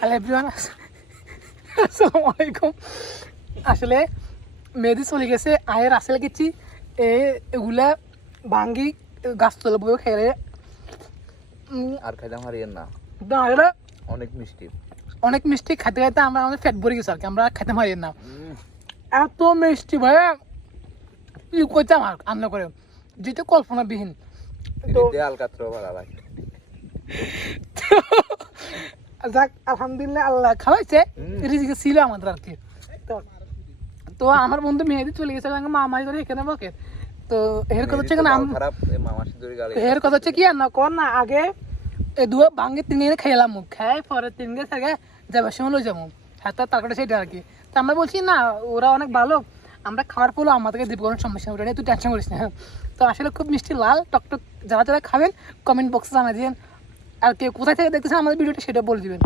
Hello everyone, আসসালামু আলাইকুম। আসলে মেহেদি চলে গেছে, আয়ে রাসেল গেছি এগুলা ভাঙ্গি গাছ তলে বয়ে খেলে আর খাইলাম হারিয়েন না, দাঁড়ালে অনেক মিষ্টি। অনেক মিষ্টি খাইতে খাইতে আমরা আমাদের ফ্যাট ভরে গেছি আর কি, আমরা খেতে পারি না। এত মিষ্টি ভাই কি করতে আমার রান্না করে যেটা কল্পনাবিহীন। তো আলকাত্র ভালো লাগে। যাক আলহামদুলিল্লাহ, আল্লাহ খাওয়াইছে, রিজিকে ছিল আমাদের আর কি। তো আমার বন্ধু মেহেদি চলে গেছে মামা ধরে এখানে বকে। তো এর কথা হচ্ছে এর কথা হচ্ছে কি না কর না আগে এই দু ভাঙ্গে তিন খেলাম খাই পরে তিন গে থাকে যাবার সময় লই যাবো। হ্যাঁ তো তার কাছে সেটা আর কি। তো আমরা বলছি না ওরা অনেক ভালো, আমরা খাওয়ার পরও আমাদেরকে দিব কোনো সমস্যা, ওটা নিয়ে তুই টেনশন করিস না। তো আসলে খুব মিষ্টি লাল টকটক, যারা যারা খাবেন কমেন্ট বক্সে জানা দিবেন। আর কেউ কোথায় থেকে দেখতেছেন আমাদের ভিডিওটা সেটা বলে দিবেন।